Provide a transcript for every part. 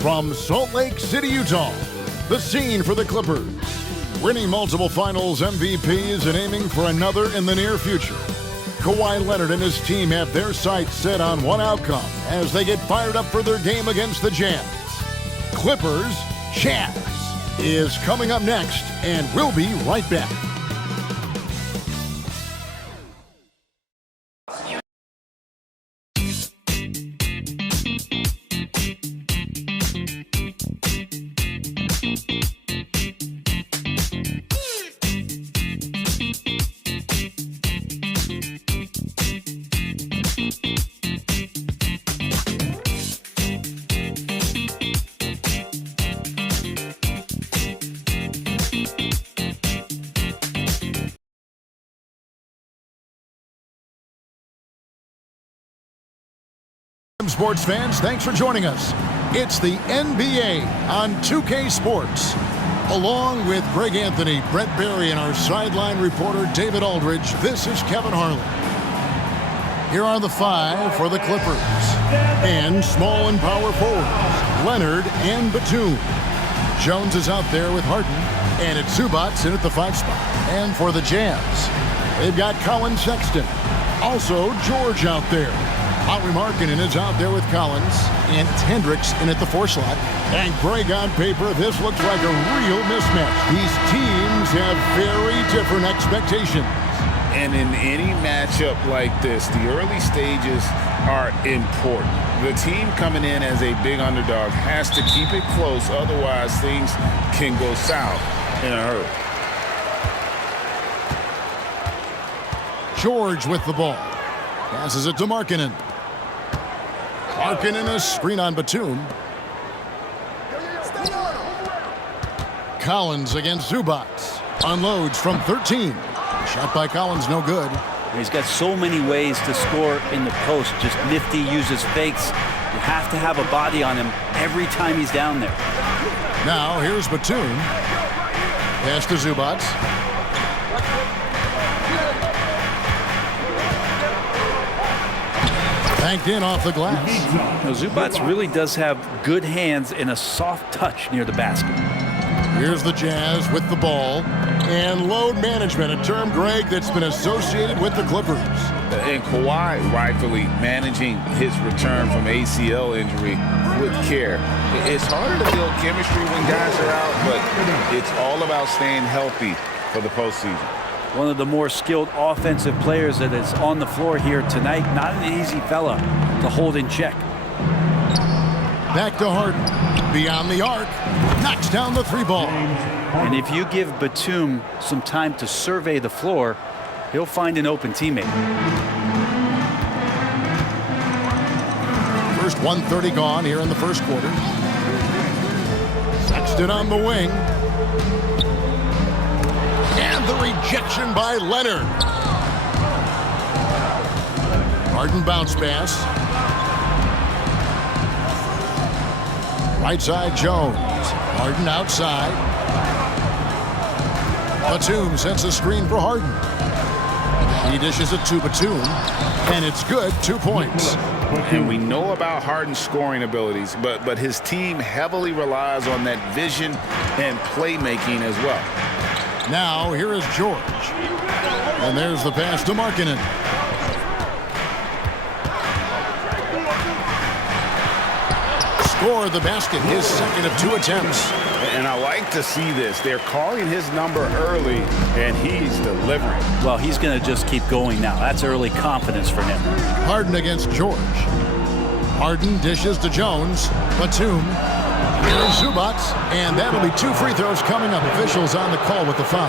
From Salt Lake City, Utah, the scene for the Clippers. Winning multiple finals MVPs and aiming for another in the near future. Kawhi Leonard and his team have their sights set on one outcome as they get fired up for their game against the Jazz. Clippers Jazz is coming up next, and we'll be right back. Sports fans, thanks for joining us. It's the NBA on 2K Sports. Along with Greg Anthony, Brett Barry, and our sideline reporter David Aldridge, this is Kevin Harlan. Here are the five for the Clippers. And small and power forwards, Leonard and Batum. Jones is out there with Harden, and it's Zubac in at the 5 spot. And for the Jazz, they've got Colin Sexton. Also, George out there. Howie Markkanen is out there with Collins, and Hendricks in at the 4 slot. And Greg, on paper, this looks like a real mismatch. These teams have very different expectations. And in any matchup like this, the early stages are important. The team coming in as a big underdog has to keep it close, otherwise things can go south in a hurry. George with the ball. Passes it to Markkanen. Markkanen, a screen on Batum. Collins against Zubac. Unloads from 13. Shot by Collins, no good. He's got so many ways to score in the post. Just nifty, uses fakes. You have to have a body on him every time he's down there. Now here's Batum. Pass to Zubac. Banked in off the glass. Now, Zubac really does have good hands and a soft touch near the basket. Here's the Jazz with the ball. And load management, a term, Greg, that's been associated with the Clippers. And Kawhi rightfully managing his return from ACL injury with care. It's harder to build chemistry when guys are out, but it's all about staying healthy for the postseason. One of the more skilled offensive players that is on the floor here tonight. Not an easy fella to hold in check. Back to Harden. Beyond the arc. Knocks down the 3 ball. And if you give Batum some time to survey the floor, he'll find an open teammate. First 1:30 gone here in the first quarter. Sexton on the wing. And the rejection by Leonard. Harden bounce pass. Right side Jones. Harden outside. Batum sends a screen for Harden. He dishes it to Batum. And it's good, 2 points. And we know about Harden's scoring abilities, but his team heavily relies on that vision and playmaking as well. Now, here is George. And there's the pass to Markkanen. Scored the basket, his second of 2 attempts. And I like to see this. They're calling his number early, and he's delivering. Well, he's going to just keep going now. That's early confidence for him. Harden against George. Harden dishes to Jones. Batum. Here's Zubac, and that'll be 2 free throws coming up. Officials on the call with the foul.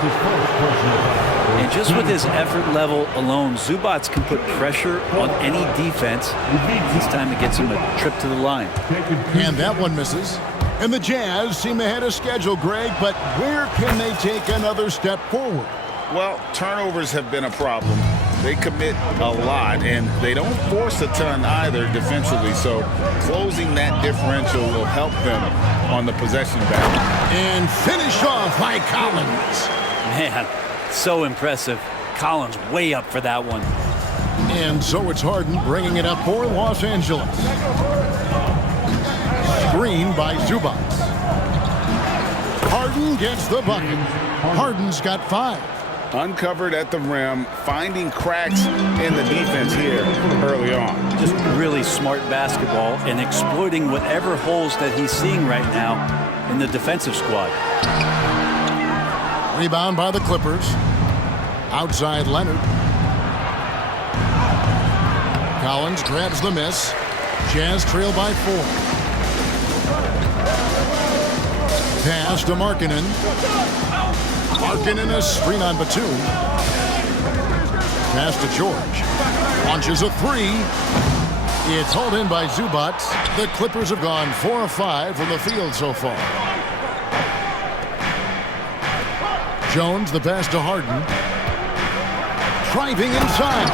And just with his effort level alone, Zubac can put pressure on any defense. It's time to get him a trip to the line. And that one misses. And the Jazz seem ahead of schedule, Greg, but where can they take another step forward? Well, turnovers have been a problem. They commit a lot, and they don't force a ton either defensively, so closing that differential will help them on the possession battle. And finished off by Collins. Man, so impressive. Collins way up for that one. And so it's Harden bringing it up for Los Angeles. Screen by Zubac. Harden gets the bucket. Harden's got 5. Uncovered at the rim, finding cracks in the defense here early on. Just really smart basketball and exploiting whatever holes that he's seeing right now in the defensive squad. Rebound by the Clippers. Outside Leonard. Collins grabs the miss. Jazz trail by 4. Pass to Markkanen. Markkanen a screen on Batum. Pass to George. Launches a 3. It's hauled in by Zubac. The Clippers have gone 4 of 5 from the field so far. Jones the pass to Harden. Driving inside.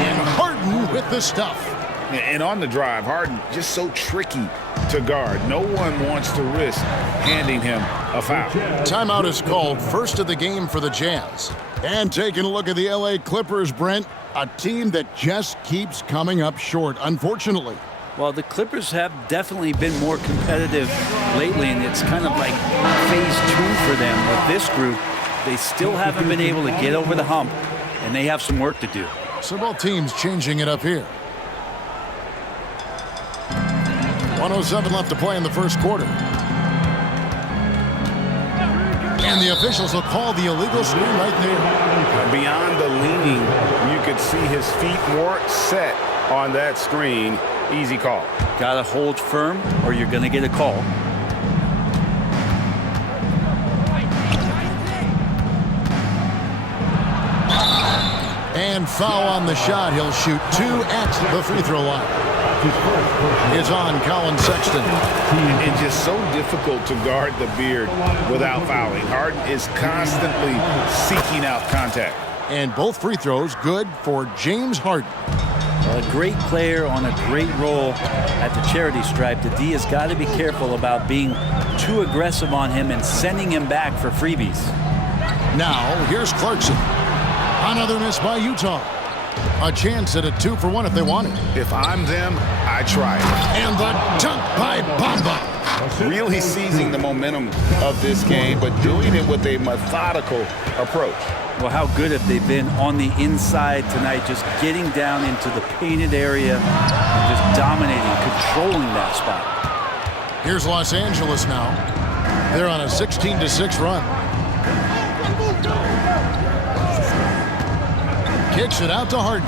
And Harden with the stuff. And on the drive, Harden just so tricky to guard. No one wants to risk handing him a foul. Timeout is called, first of the game for the Jazz. And taking a look at the LA Clippers, Brent, a team that just keeps coming up short, unfortunately. Well, the Clippers have definitely been more competitive lately, and it's kind of like phase 2 for them with this group. They still haven't been able to get over the hump, and they have some work to do. So both teams changing it up here. 1:07 left to play in the first quarter. And the officials will call the illegal screen right there. Beyond the leaning, you could see his feet more set on that screen. Easy call. Got to hold firm or you're going to get a call. And foul on the shot. He'll shoot 2 at the free throw line. It's on Colin Sexton. And just so difficult to guard the beard without fouling. Harden is constantly seeking out contact. And both free throws good for James Harden. A great player on a great role at the charity stripe. The D has got to be careful about being too aggressive on him and sending him back for freebies. Now, here's Clarkson. Another miss by Utah. A chance at a 2-for-1 if they want it. If I'm them, I try it. And the dunk by Bamba. Really seizing the momentum of this game, but doing it with a methodical approach. Well, how good have they been on the inside tonight, just getting down into the painted area and just dominating, controlling that spot. Here's Los Angeles now. They're on a 16-6 run. Kicks it out to Harden.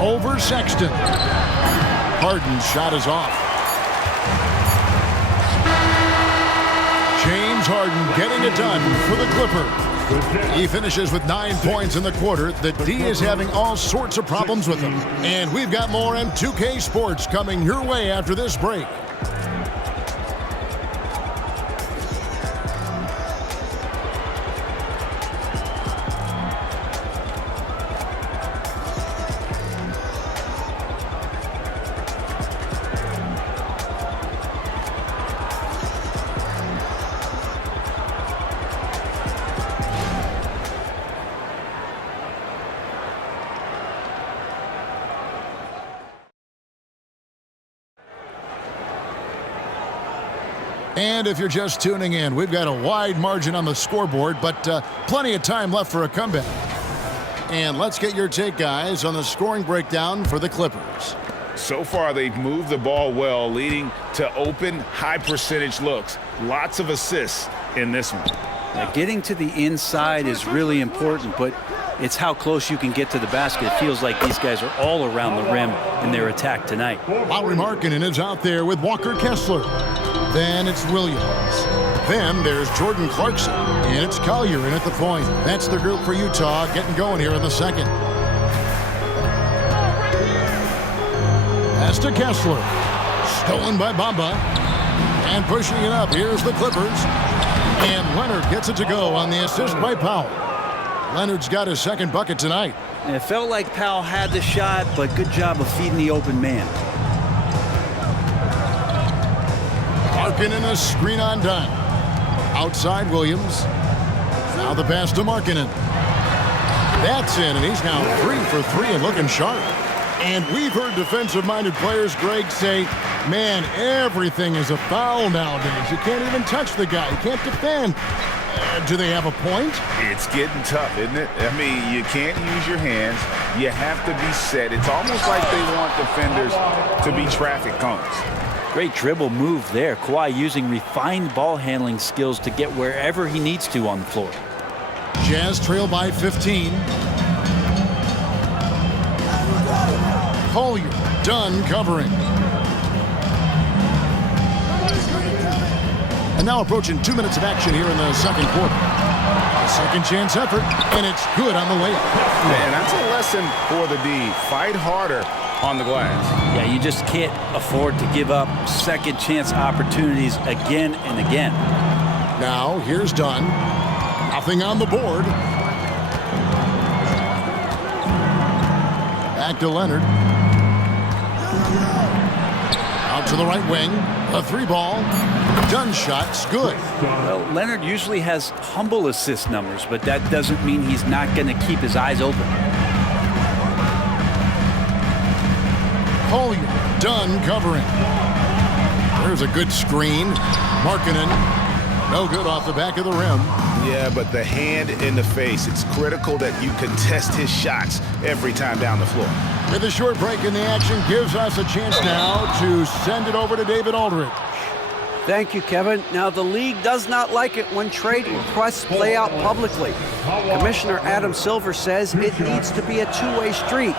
Over Sexton. Harden's shot is off. James Harden getting it done for the Clippers. He finishes with 9 points in the quarter. The D is having all sorts of problems with him. And we've got more M2K Sports coming your way after this break. And if you're just tuning in, we've got a wide margin on the scoreboard, but plenty of time left for a comeback. And let's get your take, guys, on the scoring breakdown for the Clippers. So far, they've moved the ball well, leading to open, high-percentage looks. Lots of assists in this one. Now, getting to the inside is really important, but it's how close you can get to the basket. It feels like these guys are all around the rim in their attack tonight. Lauri Markkanen is out there with Walker Kessler. Then it's Williams. Then there's Jordan Clarkson. And it's Collier in at the point. That's the group for Utah getting going here in the second. Pass to Kessler. Stolen by Bamba. And pushing it up. Here's the Clippers. And Leonard gets it to go on the assist by Powell. Leonard's got his second bucket tonight. And it felt like Powell had the shot, but good job of feeding the open man. Markkanen a screen on done. Outside Williams. Now the pass to Markkanen. That's in, and he's now 3 for 3 and looking sharp. And we've heard defensive-minded players, Greg, say, man, everything is a foul nowadays. You can't even touch the guy. You can't defend. Do they have a point? It's getting tough, isn't it? I mean, you can't use your hands. You have to be set. It's almost like they want defenders to be traffic cones. Great dribble move there. Kawhi using refined ball handling skills to get wherever he needs to on the floor. Jazz trail by 15. Collier done covering. And now approaching 2 minutes of action here in the second quarter. A second chance effort, and it's good on the way. Man, that's a lesson for the D. Fight harder on the glass. Yeah, you just can't afford to give up second chance opportunities again and again. Now, here's Dunn. Nothing on the board. Back to Leonard. Out to the right wing. A 3-ball. Dunn shot's good. Well, Leonard usually has humble assist numbers, but that doesn't mean he's not going to keep his eyes open. Collier, Dunn covering. There's a good screen. Markkanen, no good off the back of the rim. Yeah, but the hand in the face, it's critical that you contest his shots every time down the floor. With a short break in the action, gives us a chance now to send it over to David Aldridge. Thank you, Kevin. Now, the league does not like it when trade requests play out publicly. Commissioner Adam Silver says it needs to be a two-way street.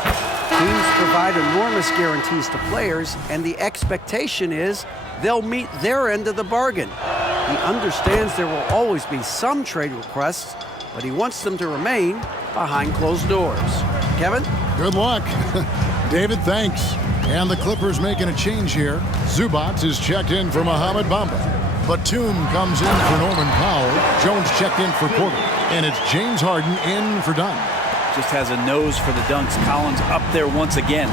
Teams provide enormous guarantees to players, and the expectation is they'll meet their end of the bargain. He understands there will always be some trade requests, but he wants them to remain behind closed doors. Kevin? Good luck. David, thanks. And the Clippers making a change here. Zubac is checked in for Mohamed Bamba. Batum comes in for Norman Powell. Jones checked in for Porter. And it's James Harden in for Dunn. Just has a nose for the dunks. Collins up there once again.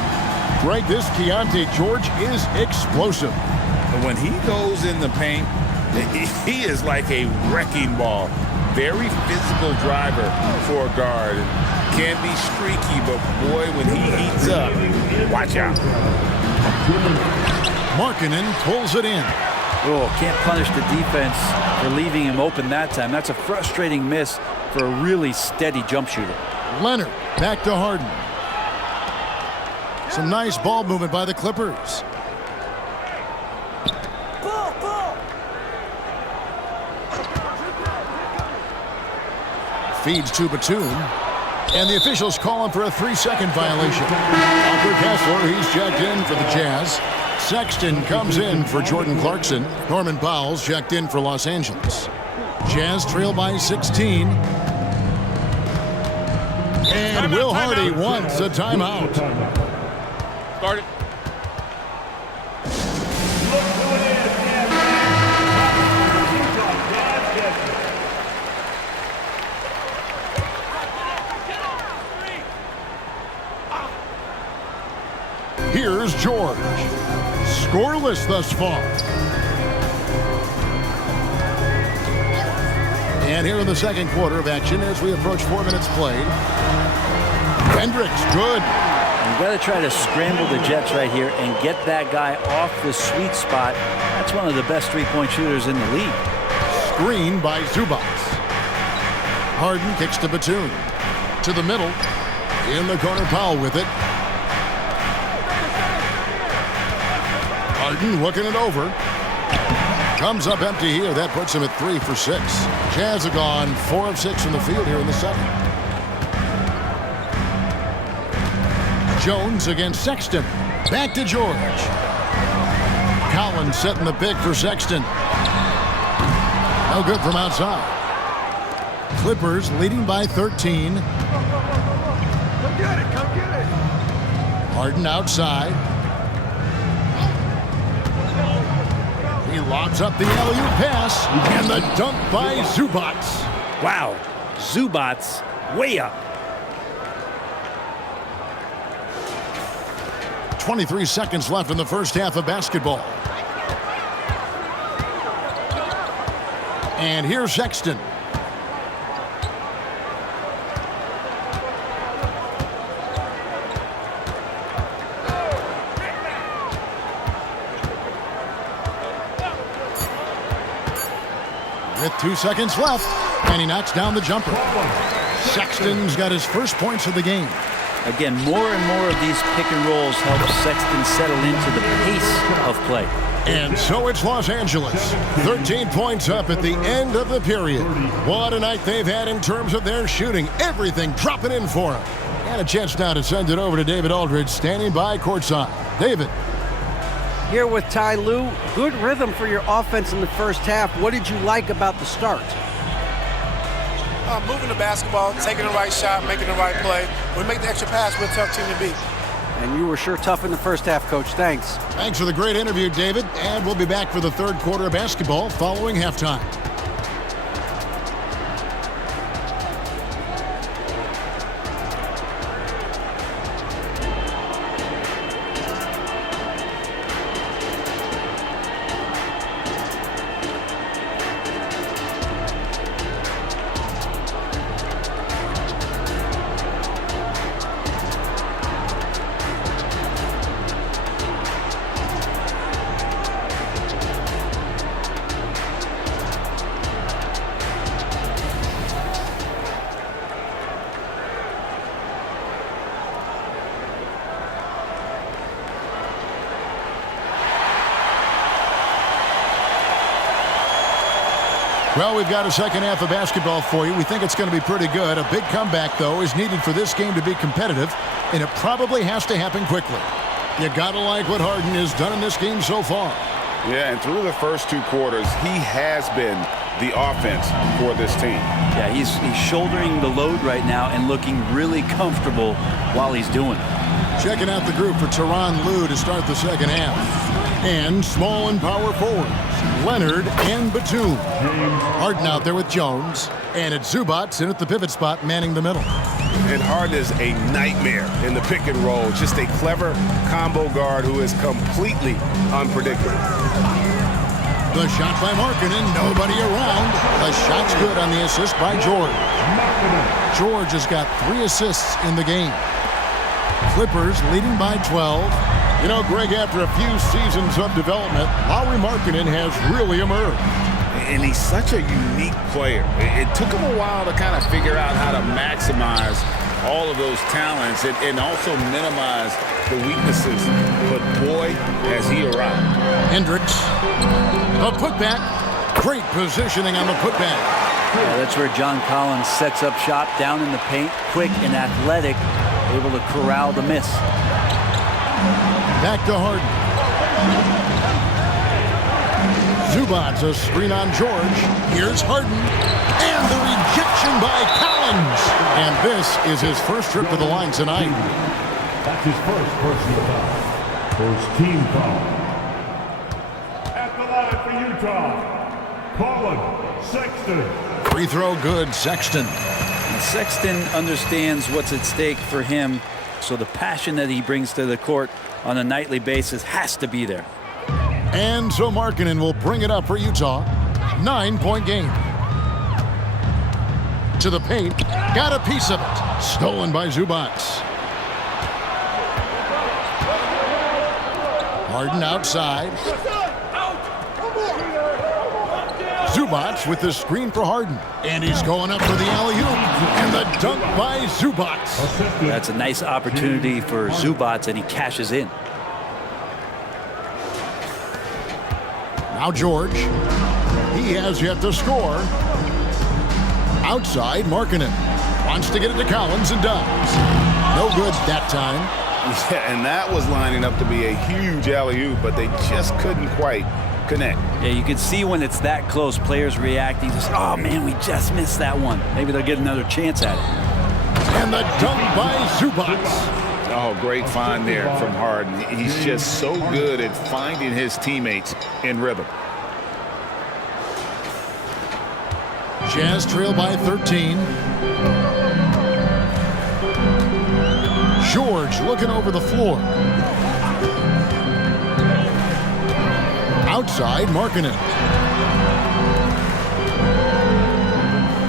Greg, this Keontae George is explosive. When he goes in the paint, he is like a wrecking ball. Very physical driver for a guard. Can be streaky, but boy, when he heats up, watch out. Markkanen pulls it in. Oh, can't punish the defense for leaving him open that time. That's a frustrating miss for a really steady jump shooter. Leonard back to Harden. Some nice ball movement by the Clippers. Feeds to Batum. And the officials calling for a 3-second violation. Walker Kessler, he's checked in for the Jazz. Sexton comes in for Jordan Clarkson. Norman Powell's checked in for Los Angeles. Jazz trail by 16. And Will Hardy wants a timeout. Start it. Here's George. Scoreless thus far. And here in the second quarter of action as we approach 4 minutes played. Hendricks, good. You've got to try to scramble the Jets right here and get that guy off the sweet spot. That's one of the best three-point shooters in the league. Screen by Zubac. Harden kicks to Batum. To the middle. In the corner, Powell with it. Harden looking it over. Comes up empty here. That puts him at 3 for 6. Jazz have gone 4 of 6 from the field here in the second. Jones against Sexton. Back to George. Collins setting the pick for Sexton. No good from outside. Clippers leading by 13. Come get it, come get it. Harden outside. He lobs up the alley-oop pass, and the dunk by Zubac. Wow, Zubac way up. 23 seconds left in the first half of basketball. And here's Sexton. with 2 seconds left, and he knocks down the jumper. Sexton's got his first points of the game. Again, more and more of these pick and rolls help Sexton settle into the pace of play. And so it's Los Angeles, 13 points up at the end of the period. What a night they've had in terms of their shooting. Everything dropping in for them. And a chance now to send it over to David Aldridge, standing by courtside. David. Here with Ty Lue. Good rhythm for your offense in the first half. What did you like about the start? Moving the basketball, taking the right shot, making the right play. We make the extra pass, we're a tough team to beat. And you were sure tough in the first half, Coach. Thanks. Thanks for the great interview, David. And we'll be back for the third quarter of basketball following halftime. Well, we've got a second half of basketball for you. We think it's going to be pretty good. A big comeback, though, is needed for this game to be competitive, and it probably has to happen quickly. You got to like what Harden has done in this game so far. Yeah, and through the first 2 quarters, he has been the offense for this team. Yeah, he's shouldering the load right now and looking really comfortable while he's doing it. Checking out the group for Tyronn Lue to start the second half. And small and power forwards, Leonard and Batum. Harden out there with Jones. And it's Zubac in at the pivot spot, manning the middle. And Harden is a nightmare in the pick and roll. Just a clever combo guard who is completely unpredictable. The shot by Markkanen, nobody around. The shot's good on the assist by George. George has got 3 assists in the game. Clippers leading by 12. You know, Greg, after a few seasons of development, Lauri Markkanen has really emerged. And he's such a unique player. It took him a while to kind of figure out how to maximize all of those talents and also minimize the weaknesses. But boy, has he arrived. Hendricks, a putback. Great positioning on the putback. Yeah, that's where John Collins sets up shop down in the paint, quick and athletic, able to corral the miss. Back to Harden. Zubac, a screen on George. Here's Harden. And the rejection by Collins. And this is his first trip to the line tonight. That's his first personal foul. First team foul. At the line for Utah, Colin Sexton. Free throw good, Sexton. And Sexton understands what's at stake for him, so the passion that he brings to the court on a nightly basis has to be there. And so Markkanen will bring it up for Utah. 9-point game. To the paint. Got a piece of it. Stolen by Zubac. Harden outside. Zubac with the screen for Harden. And he's going up for the alley-oop. And the dunk by Zubac. That's a nice opportunity for Zubac, and he cashes in. Now George. He has yet to score. Outside, Markkanen. Wants to get it to Collins and does. No good that time. Yeah, and that was lining up to be a huge alley-oop, but they just couldn't quite connect. Yeah, you can see when it's that close, players reacting. Just, oh, man, we just missed that one. Maybe they'll get another chance at it. And the dunk by Zubac. Oh, great find there from Harden. He's just so good at finding his teammates in rhythm. Jazz trail by 13. George looking over the floor. Outside, Markkanen.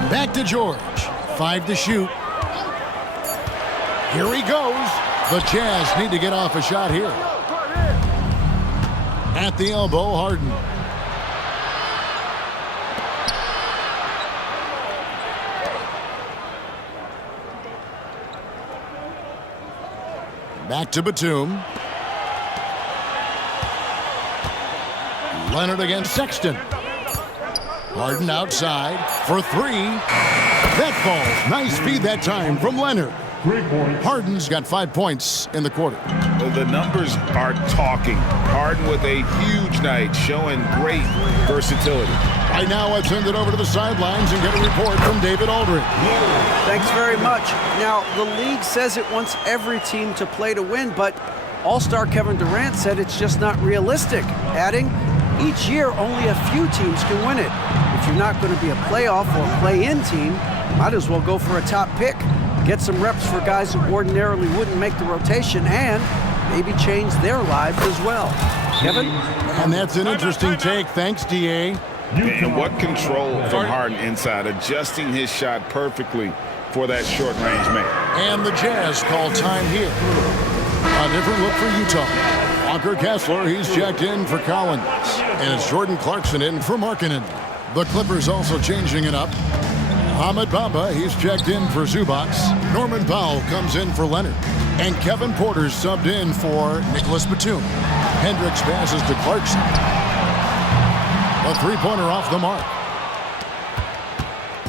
Back to George. 5 to shoot. Here he goes. The Jazz need to get off a shot here. At the elbow, Harden. Back to Batum. Leonard against Sexton. Harden outside for three. That falls. Nice feed that time from Leonard. Harden's got 5 points in the quarter. The numbers are talking. Harden with a huge night, showing great versatility. Right now, let's send it over to the sidelines and get a report from David Aldridge. Thanks very much. Now, the league says it wants every team to play to win, but All-Star Kevin Durant said it's just not realistic, adding, each year only a few teams can win it. If you're not going to be a playoff or play-in team, might as well go for a top pick. Get some reps for guys who ordinarily wouldn't make the rotation and maybe change their lives as well. Kevin? And that's an interesting take. Thanks, D.A. And what control from Harden inside, adjusting his shot perfectly for that short-range man. And the Jazz call time here. A different look for Utah. Walker Kessler, he's checked in for Collins. And it's Jordan Clarkson in for Markkanen. The Clippers also changing it up. Ahmed Bamba, he's checked in for Zubac. Norman Powell comes in for Leonard. And Kevin Porter's subbed in for Nicholas Batum. Hendricks passes to Clarkson. A three-pointer off the mark.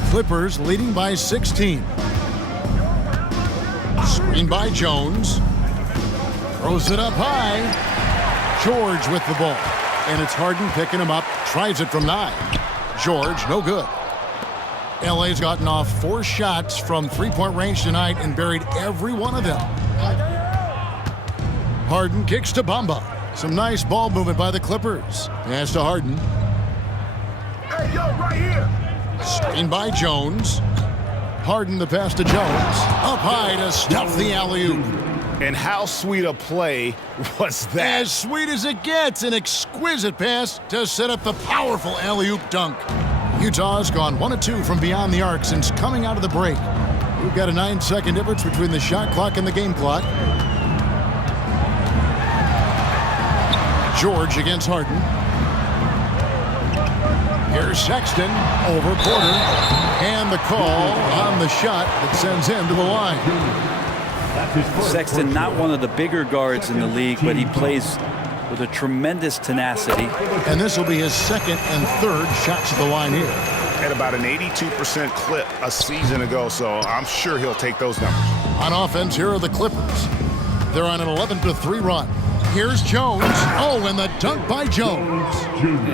Clippers leading by 16. Screen by Jones. Throws it up high. George with the ball. And it's Harden picking him up. Tries it from 9. George, no good. LA's gotten off 4 shots from three-point range tonight and buried every one of them. Harden kicks to Bamba. Some nice ball movement by the Clippers. Pass to Harden. Hey, yo, right here. Screen by Jones. Harden the pass to Jones. Up high to stuff the alley-oop. And how sweet a play was that? As sweet as it gets, an exquisite pass to set up the powerful alley-oop dunk. Utah's gone 1 of 2 from beyond the arc since coming out of the break. We've got a 9-second difference between the shot clock and the game clock. George against Harden. Here's Sexton over Porter. And the call on the shot that sends him to the line. Sexton, not one of the bigger guards in the league, but he plays with a tremendous tenacity. And this will be his second and third shots at the line here. Had about an 82% clip a season ago, so I'm sure he'll take those numbers. On offense, here are the Clippers. They're on an 11-3 run. Here's Jones. Oh, and the dunk by Jones.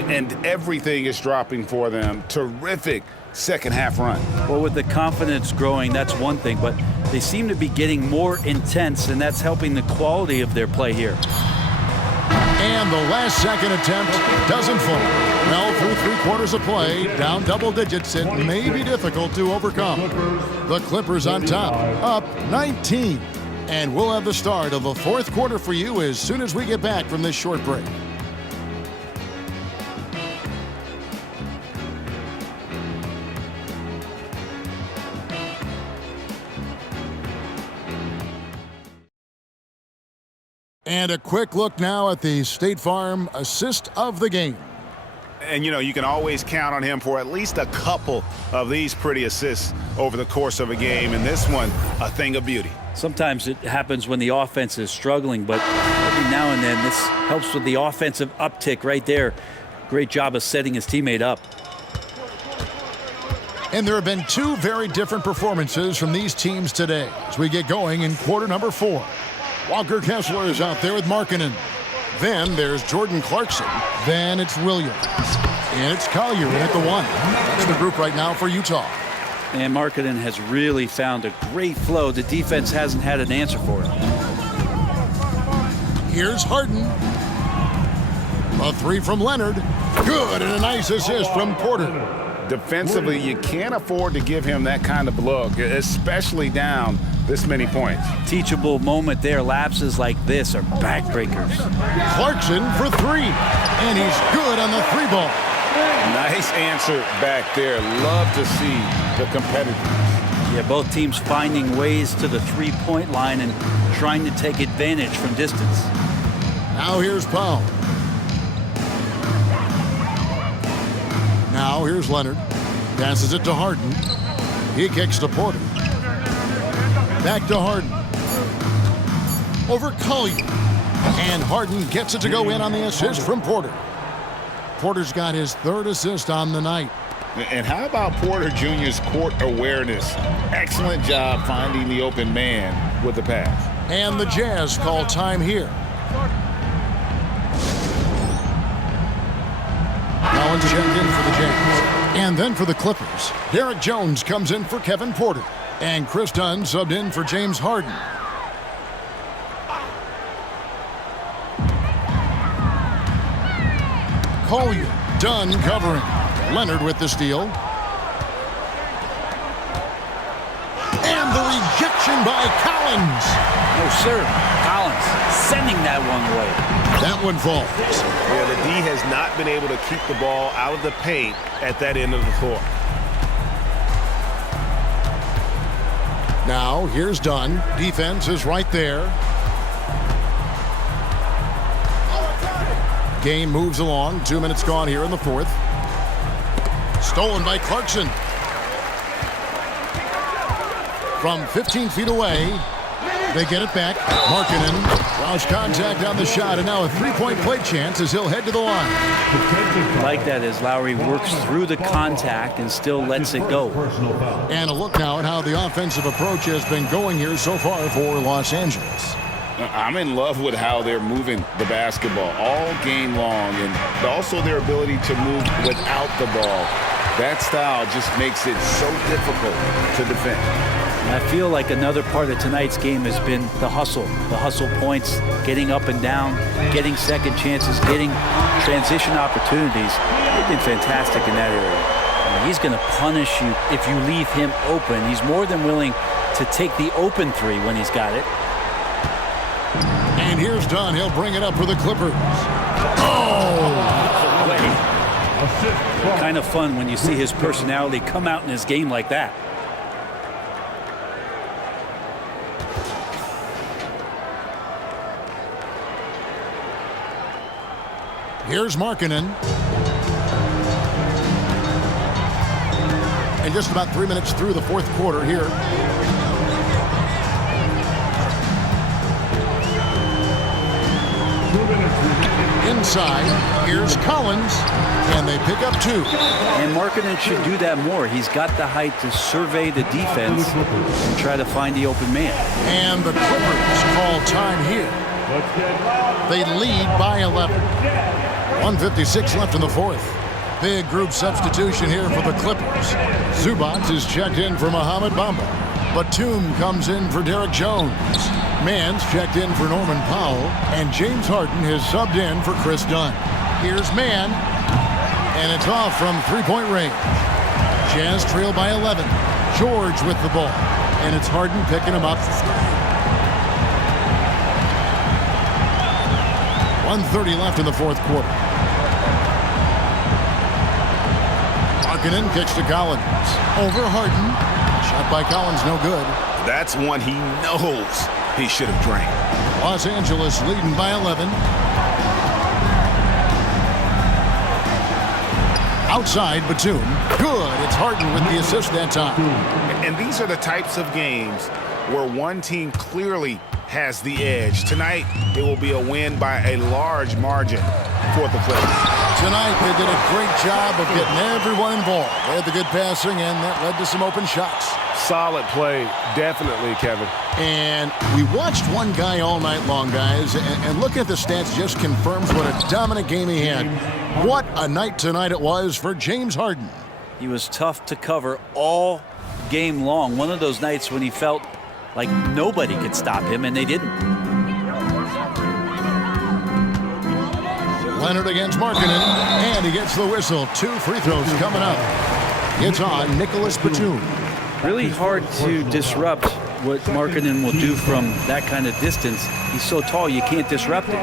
And everything is dropping for them. Terrific second half run. Well, with the confidence growing, that's one thing, but they seem to be getting more intense, and that's helping the quality of their play here. And the last second attempt doesn't fall. Well, through 3/4 of play, down double digits, it may be difficult to overcome. The Clippers on top, up 19. And we'll have the start of the 4th quarter for you as soon as we get back from this short break. And a quick look now at the State Farm assist of the game. And, you know, you can always count on him for at least a couple of these pretty assists over the course of a game. And this one, a thing of beauty. Sometimes it happens when the offense is struggling, but every now and then this helps with the offensive uptick right there. Great job of setting his teammate up. And there have been 2 very different performances from these teams today as we get going in quarter number 4. Walker Kessler is out there with Markkanen. Then there's Jordan Clarkson. Then it's Williams. And it's Collier at the 1. That's the group right now for Utah. And Markkanen has really found a great flow. The defense hasn't had an answer for it. Here's Harden. A 3 from Leonard. Good, and a nice assist from Porter. Defensively, you can't afford to give him that kind of look, especially down this many points. Teachable moment there. Lapses like this are backbreakers. Clarkson for 3. And he's good on the 3 ball. Nice answer back there. Love to see the competitiveness. Yeah, both teams finding ways to the 3-point line and trying to take advantage from distance. Now here's Powell. Now here's Leonard. Passes it to Harden. He kicks to Porter. Back to Harden. over Collier. And Harden gets it to go in on the assist from Porter. Porter's got his 3rd assist on the night. And how about Porter Jr.'s court awareness? Excellent job finding the open man with the pass. And the Jazz call time here. Collins checked in for the Jazz. And then for the Clippers, Derek Jones comes in for Kevin Porter. And Chris Dunn subbed in for James Harden. Collier, Dunn covering. Leonard with the steal. And the rejection by Collins. No, sir. Collins sending that one away. That one falls. Yeah, the D has not been able to keep the ball out of the paint at that end of the floor. Now, here's Dunn. Defense is right there. Game moves along. 2 minutes gone here in the 4th. Stolen by Clarkson. From 15 feet away, they get it back. Markkanen draws contact on the shot, and now a three-point play chance as he'll head to the line. Like that as Lowry works through the contact and still lets it go. And a look now at how the offensive approach has been going here so far for Los Angeles. I'm in love with how they're moving the basketball all game long, and also their ability to move without the ball. That style just makes it so difficult to defend. And I feel like another part of tonight's game has been the hustle points, getting up and down, getting second chances, getting transition opportunities. They've been fantastic in that area. And he's going to punish you if you leave him open. He's more than willing to take the open three when he's got it. And here's Dunn. He'll bring it up for the Clippers. Oh! Kind of fun when you see his personality come out in his game like that. Here's Markkanen. And just about 3 minutes through the 4th quarter here. Inside, here's Collins, and they pick up 2. And Markkanen should do that more. He's got the height to survey the defense and try to find the open man. And the Clippers call time here. They lead by 11. 1:56 left in the 4th. Big group substitution here for the Clippers. Zubac is checked in for Mohamed Bamba. Batum comes in for Derek Jones. Mann's checked in for Norman Powell. And James Harden has subbed in for Chris Dunn. Here's Mann. And it's off from three-point range. Jazz trail by 11. George with the ball. And it's Harden picking him up. 1:30 left in the 4th quarter. Markkanen kicks to Collins. Over Harden. Shot by Collins, no good. That's one he knows he should have drained. Los Angeles leading by 11. Outside, Batum. Good. It's Harden with the assist that time. And these are the types of games where one team clearly has the edge. Tonight, it will be a win by a large margin for the Clippers. Tonight, they did a great job of getting everyone involved. They had the good passing, and that led to some open shots. Solid play, definitely, Kevin. And we watched one guy all night long, guys, and look at the stats just confirms what a dominant game he had. What a night tonight it was for James Harden. He was tough to cover all game long. One of those nights when he felt like nobody could stop him, and they didn't. Leonard against Markkanen, and he gets the whistle. 2 free throws coming up. It's on Nicholas Batum. Really hard to disrupt what Markkanen will do from that kind of distance. He's so tall, you can't disrupt it.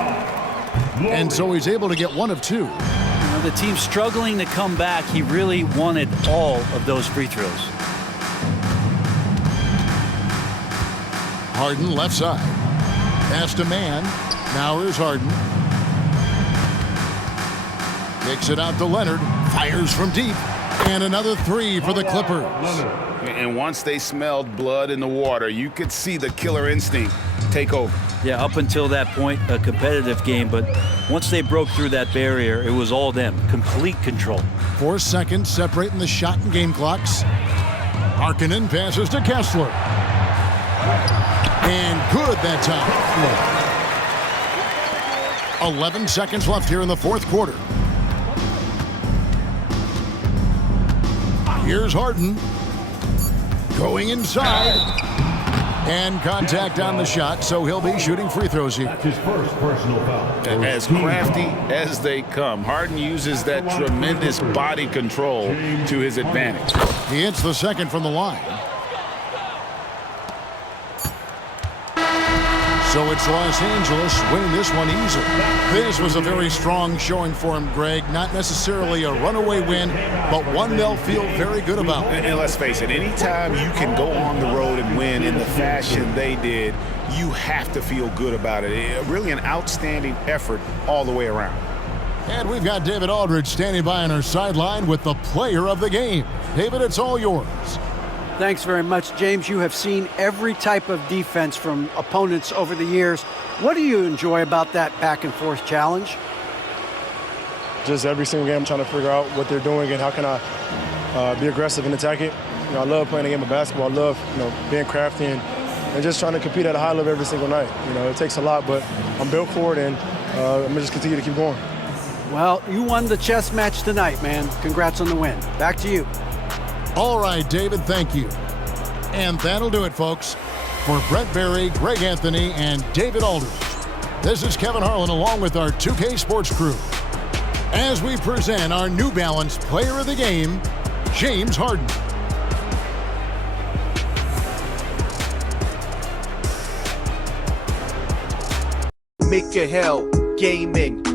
And so he's able to get 1 of 2. You know, the team's struggling to come back. He really wanted all of those free throws. Harden left side. Pass to Mann. Now here's Harden. Kicks it out to Leonard. Fires from deep. And another 3 for the Clippers. And once they smelled blood in the water, you could see the killer instinct take over. Yeah, up until that point, a competitive game, but once they broke through that barrier, it was all them. Complete control. 4 seconds separating the shot and game clocks. Harkinen passes to Kessler. And good that time. 11 seconds left here in the fourth quarter. Here's Harden. Going inside. And contact on the shot, so he'll be shooting free throws here. That's his first personal foul. As crafty as they come, Harden uses that tremendous body control to his advantage. He hits the second from the line. So it's Los Angeles winning this one easily. This was a very strong showing for him, Greg. Not necessarily a runaway win, but one they'll feel very good about. And let's face it, anytime you can go on the road and win in the fashion they did, you have to feel good about it. Really an outstanding effort all the way around. And we've got David Aldridge standing by on our sideline with the player of the game. David, it's all yours. Thanks very much, James. You have seen every type of defense from opponents over the years. What do you enjoy about that back-and-forth challenge? Just every single game I'm trying to figure out what they're doing and how can I be aggressive and attack it. You know, I love playing a game of basketball. I love, being crafty and just trying to compete at a high level every single night. It takes a lot, but I'm built for it, and I'm going to just continue to keep going. Well, you won the chess match tonight, man. Congrats on the win. Back to you. All right, David, thank you. And that'll do it, folks. For Brett Berry, Greg Anthony, and David Aldridge, this is Kevin Harlan along with our 2K Sports crew as we present our New Balance Player of the Game, James Harden. Make your hell gaming.